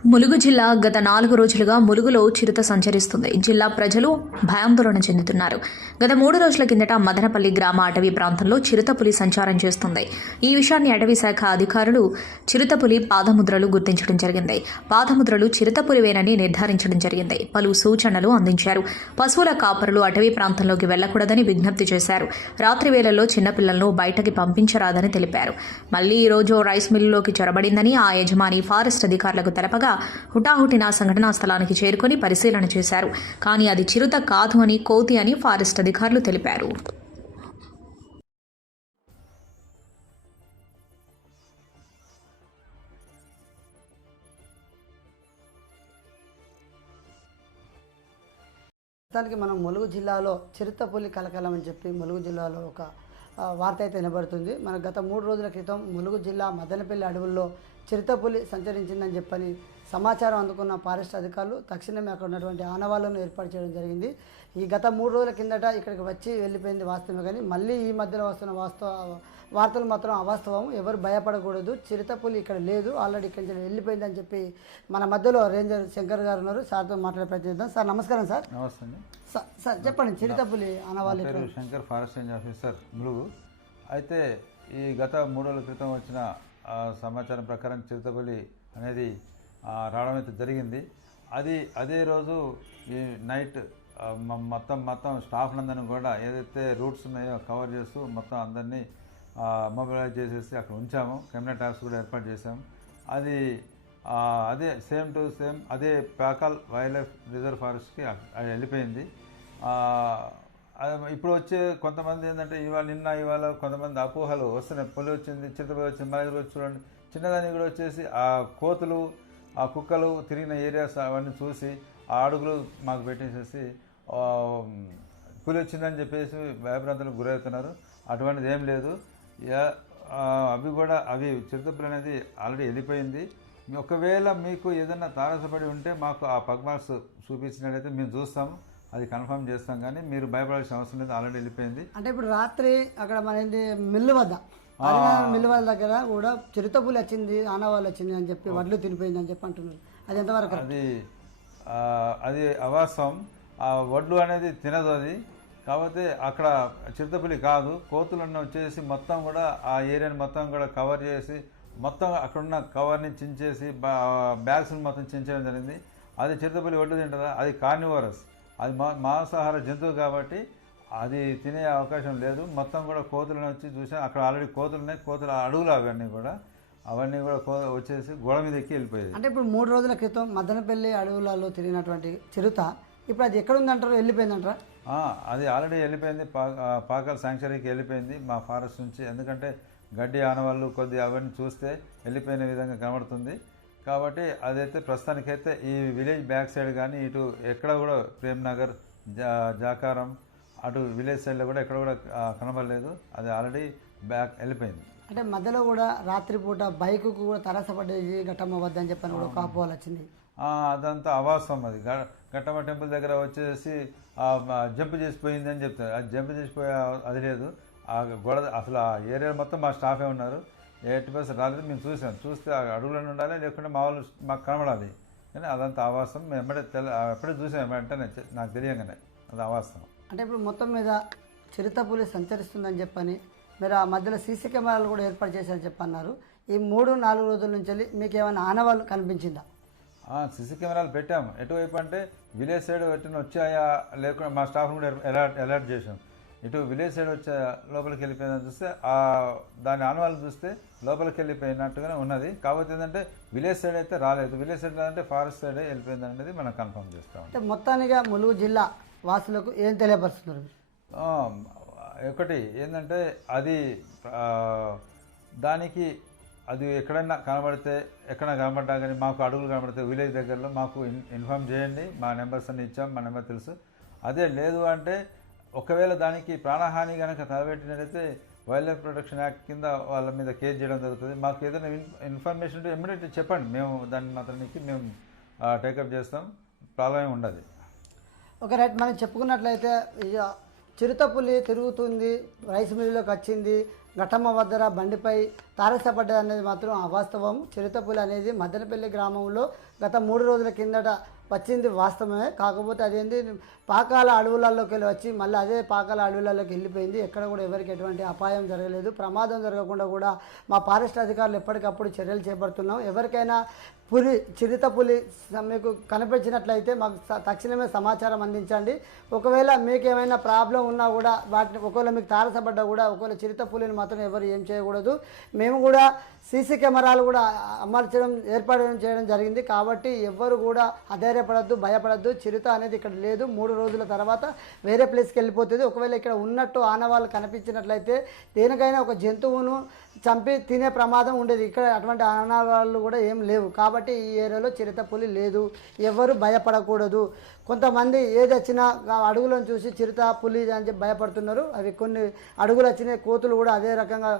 ములుగు జిల్లా గత 4 రోజులుగా ములుగులో చిరుత సంచరిస్తుంది. జిల్లా ప్రజలు భయాందోళన చెందుతున్నారు. గత 3 రోజుల కిందట మదనపల్లి గ్రామ అటవీ ప్రాంతంలో చిరుతపులి సంచారం చేస్తుంది. ఈ విషయాన్ని అటవీ శాఖ అధికారులు చిరుతపులి పాదముద్రలు గుర్తించడం జరిగింది. పాదముద్రలు చిరుతపులివేనని నిర్ధారించడం జరిగింది. పలు సూచనలు అందించారు. పశువుల కాపరులు అటవీ ప్రాంతంలోకి వెళ్లకూడదని విజ్ఞప్తి చేశారు. రాత్రి వేళల్లో చిన్నపిల్లలను బయటకి పంపించరాదని తెలిపారు. మళ్లీ ఈ రోజు రైస్ మిల్లులోకి చొరబడిందని ఆ యజమాని ఫారెస్ట్ అధికారులకు తెలపగా హుటాహుటిన సంఘటనా స్థలానికి చేరుకుని పరిశీలన చేశారు. కానీ అది చిరుత కాదు అని కోతి అని ఫారెస్ట్ అధికారులు తెలిపారు. మొత్తానికి మనం ములుగు జిల్లాలో చిరుతపులి కలకలం అని చెప్పి ములుగు జిల్లాలో ఒక వార్త అయితే వినబడుతుంది. మన గత 3 రోజుల క్రితం ములుగు జిల్లా మదనపల్లి అడవుల్లో చిరుతపులి సంచరించిందని చెప్పని సమాచారం అందుకున్న ఫారెస్ట్ అధికారులు తక్షణమే అక్కడ ఉన్నటువంటి ఆనవాళ్లను ఏర్పాటు చేయడం జరిగింది. ఈ గత 3 రోజుల కిందట ఇక్కడికి వచ్చి వెళ్ళిపోయింది వాస్తవమే, కానీ మళ్ళీ ఈ మధ్యలో వస్తున్న వార్తలు మాత్రం అవాస్తవం. ఎవరు భయపడకూడదు, చిరుతపులి ఇక్కడ లేదు, ఆల్రెడీ ఇక్కడి నుంచి వెళ్ళిపోయిందని చెప్పి మన మధ్యలో రేంజర్ శంకర్ గారు ఉన్నారు. సార్తో మాట్లాడే ప్రయత్నం చేద్దాం. సార్ నమస్కారం. సార్ నమస్తే అండి. సార్ చెప్పండి, చిరుతపులి ఆనవాళ్ళు. Shankar, forest range officer Mulugu. అయితే ఈ గత 3 రోజుల క్రితం వచ్చిన సమాచారం ప్రకారం చిరుతపులి అనేది రావడం అయితే జరిగింది. అదే రోజు ఈ నైట్ మొత్తం స్టాఫ్ అందరినీ కూడా ఏదైతే రూట్స్ ఉన్నాయో కవర్ చేస్తూ మొత్తం అందరినీ మొబిలైజ్ చేసేసి అక్కడ ఉంచాము. కెమెరా ట్యాబ్స్ కూడా ఏర్పాటు చేసాము. అదే సేమ్ టు సేమ్ అదే పాకాల్ వైల్డ్ లైఫ్ రిజర్వ్ ఫారెస్ట్కి అది వెళ్ళిపోయింది. ఇప్పుడు వచ్చే కొంతమంది ఏంటంటే ఇవాళ కొంతమంది అపోహలు వస్తున్నాయి. పులి వచ్చింది, చిరుతపులి వచ్చింది, మళ్ళీ వచ్చి చూడండి చిన్నదాన్ని కూడా వచ్చేసి ఆ కోతులు ఆ కుక్కలు తిరిగిన ఏరియాస్ అవన్నీ చూసి ఆ అడుగులు మాకు పెట్టేసేసి పులి వచ్చిందని చెప్పేసి భయభ్రాంతులకు గురవుతున్నారు. అటువంటిది ఏం లేదు. అవి చిరుతపులి అనేది ఆల్రెడీ వెళ్ళిపోయింది. ఒకవేళ మీకు ఏదైనా తారసపడి ఉంటే మాకు ఆ పగ్ మార్క్స్ చూపించినట్టయితే మేము చూస్తాము, అది కన్ఫర్మ్ చేస్తాం. కానీ మీరు భయపడాల్సిన అవసరం లేదు, ఆల్రెడీ వెళ్ళిపోయింది. అంటే ఇప్పుడు రాత్రి అక్కడ మన మిల్లు వద్ద మిల్లు వాళ్ళ దగ్గర కూడా చిరుతపులి వచ్చింది, ఆనవాళ్ళు వచ్చింది అని చెప్పి వడ్లు తినిపోయింది అని చెప్పి అంటున్నారు. అది ఎంతవరకు? అది అవాస్తవం. ఆ వడ్లు అనేది తినదు అది. కాకపోతే అక్కడ చిరుతపులి కాదు, కోతులన్న వచ్చేసి మొత్తం కూడా ఆ ఏరియాని మొత్తం కూడా కవర్ చేసి మొత్తం అక్కడున్న కవర్ని చించేసి బ్యాగ్స్ని మొత్తం చించడం జరిగింది. అది చిరుతపులి వడ్లు తింటుందా? అది కార్నివరస్, అది మాంసాహార జంతువు కాబట్టి అది తినే అవకాశం లేదు. మొత్తం కూడా కోతులను వచ్చి చూసాం. అక్కడ ఆల్రెడీ కోతులు ఉన్నాయి, కోతుల అడుగులు అవన్నీ కూడా వచ్చేసి గోడ మీద ఎక్కి వెళ్ళిపోయేది. అంటే ఇప్పుడు 3 రోజుల క్రితం మదనపల్లి అడవులలో తిరిగినటువంటి చిరుత ఇప్పుడు అది ఎక్కడ ఉందంటారు, వెళ్ళిపోయిందంటారా? అది ఆల్రెడీ వెళ్ళిపోయింది, పాకాల శాంక్చురీకి వెళ్ళిపోయింది మా ఫారెస్ట్ నుంచి. ఎందుకంటే గడ్డి ఆనవాళ్ళు కొద్ది అవన్నీ చూస్తే వెళ్ళిపోయిన విధంగా కనబడుతుంది. కాబట్టి అదైతే ప్రస్తుతానికైతే ఈ విలేజ్ బ్యాక్ సైడ్ కానీ ఇటు ఎక్కడ కూడా ప్రేమ్నగర్, జాకారం అటు విలేజ్ సైడ్లో కూడా ఎక్కడ కూడా కనబడలేదు. అది ఆల్రెడీ బ్యాక్ వెళ్ళిపోయింది. అంటే మధ్యలో కూడా రాత్రిపూట బైకు కూడా తరసపడేది ఘట్టమ్మ వద్ద అని చెప్పని కూడా కాపువాళ్ళు వచ్చింది. అదంతా అవాస్తవం. అది ఘట్టమ్మ టెంపుల్ దగ్గర వచ్చేసి జంప్ చేసిపోయింది అని చెప్తారు. అది జంప్ చేసిపోయే అది లేదు. ఆ గోడ అసలు ఆ ఏరియా మొత్తం మా స్టాఫే ఉన్నారు. 80% రాలేదు. మేము చూస్తే అడుగులను ఉండాలి, లేకుంటే మా వాళ్ళు మాకు కనబడాలి. కానీ అదంతా అవాస్తవం. మేము ఎప్పుడే చూసాం వెంటనే, నాకు తెలియగానే అది అవాస్తవం. అంటే ఇప్పుడు మొత్తం మీద చిరుతపులి సంచరిస్తుందని చెప్పని మీరు ఆ మధ్యలో సీసీ కెమెరాలు కూడా ఏర్పాటు చేశారని చెప్పన్నారు. ఈ 3-4 రోజుల నుంచి మీకు ఏమైనా ఆనవాళ్ళు కనిపించిందా? సీసీ కెమెరాలు పెట్టాము. ఎటువైపు అంటే విలేజ్ సైడ్ వచ్చాయా లేకుండా మా స్టాఫ్ని కూడా అలర్ట్ చేసాం. ఇటు విలేజ్ సైడ్ వచ్చే లోపలికి వెళ్ళిపోయిందని చూస్తే దాని ఆనవాళ్ళు చూస్తే లోపలికి వెళ్ళిపోయినట్టుగానే ఉన్నది. కాకపోతే ఏంటంటే విలేజ్ సైడ్ అయితే రాలేదు. విలేజ్ సైడ్ అంటే ఫారెస్ట్ సైడే వెళ్ళిపోయింది అనేది మనం కన్ఫర్మ్ చేస్తాం. అంటే మొత్తానిగా ములుగు జిల్లా వాసులకు ఏం తెలియపరుస్తున్నారు? ఒకటి ఏంటంటే దానికి అది ఎక్కడైనా కనబడ్డా కానీ మాకు అడుగులు కనబడితే విలేజ్ దగ్గరలో మాకు ఇన్ఫార్మ్ చేయండి. మా నెంబర్స్ అన్ని ఇచ్చాం, మా నెంబర్ తెలుసు. అదే లేదు అంటే ఒకవేళ దానికి ప్రాణహాని కనుక తలబెట్టినట్టయితే వైల్డ్ లైఫ్ ప్రొటెక్షన్ యాక్ట్ కింద వాళ్ళ మీద కేసు చేయడం జరుగుతుంది. మాకు ఏదైనా ఇన్ఫర్మేషన్ ఉంటే ఇమ్మీడియట్లీ చెప్పండి, మేము దాన్ని మాత్రానికి మేము టేకప్ చేస్తాం, ప్రాబ్లం ఉండదు. ఒక రైట్, మనం చెప్పుకున్నట్లయితే చిరుతపులి తిరుగుతుంది, రైస్ మిల్లులోకి వచ్చింది, ఘటమ్మ వద్దర బండిపై తారసపడ్డది అనేది మాత్రం అవాస్తవం. చిరుతపులి అనేది మదనపల్లి గ్రామంలో గత 3 రోజుల కిందట వచ్చింది వాస్తవమే. కాకపోతే అదేంది పాకాల అడవులలోకి వెళ్ళి వచ్చి మళ్ళీ అదే పాకాల అడవులలోకి వెళ్ళిపోయింది. ఎక్కడ కూడా ఎవరికి ఎటువంటి అపాయం జరగలేదు. ప్రమాదం జరగకుండా కూడా మా ఫారెస్ట్ అధికారులు ఎప్పటికప్పుడు చర్యలు చేపడుతున్నాం. ఎవరికైనా చిరుతపులి మీకు కనిపించినట్లయితే మాకు తక్షణమే సమాచారం అందించండి. ఒకవేళ మీకు ఏమైనా ప్రాబ్లం ఉన్నా కూడా వాటిని ఒకవేళ మీకు తారసపడ్డా కూడా ఒకవేళ చిరుతపులిని మాత్రం ఎవరు ఏం చేయకూడదు. మేము కూడా సీసీ కెమెరాలు కూడా ఏర్పాటు చేయడం జరిగింది. కాబట్టి ఎవ్వరు కూడా అధైర్యపడద్దు, భయపడద్దు. చిరుత అనేది ఇక్కడ లేదు. 3 రోజుల తర్వాత వేరే ప్లేస్కి వెళ్ళిపోతుంది. ఒకవేళ ఇక్కడ ఉన్నట్టు ఆనవాళ్ళు కనిపించినట్లయితే దేనికైనా ఒక జంతువును చంపి తినే ప్రమాదం ఉండేది. ఇక్కడ అటువంటి ఆనవాళ్ళు కూడా ఏం లేవు. కాబట్టి ఈ ఏరియాలో చిరుతపులి లేదు. ఎవరు భయపడకూడదు. కొంతమంది ఏది వచ్చినా అడుగులను చూసి చిరుత పులి అని చెప్పి భయపడుతున్నారు. అవి కొన్ని అడుగులు వచ్చినాయి, కోతులు కూడా అదే రకంగా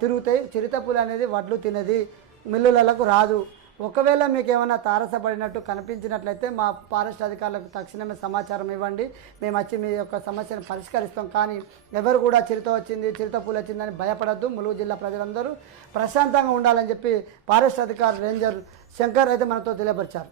తిరుగుతాయి. చిరుతపులి అనేది వడ్లు తినేది, మిల్లులకు రాదు. ఒకవేళ మీకు ఏమైనా తారసపడినట్టు కనిపించినట్లయితే మా ఫారెస్ట్ అధికారులకు తక్షణమే సమాచారం ఇవ్వండి. మేము వచ్చి మీ యొక్క సమస్యను పరిష్కరిస్తాం. కానీ ఎవరు కూడా చిరుతపులి వచ్చిందని భయపడద్దు. ములుగు జిల్లా ప్రజలందరూ ప్రశాంతంగా ఉండాలని చెప్పి ఫారెస్ట్ అధికారి రేంజర్ శంకర్ అయితే మనతో తెలియపరిచారు.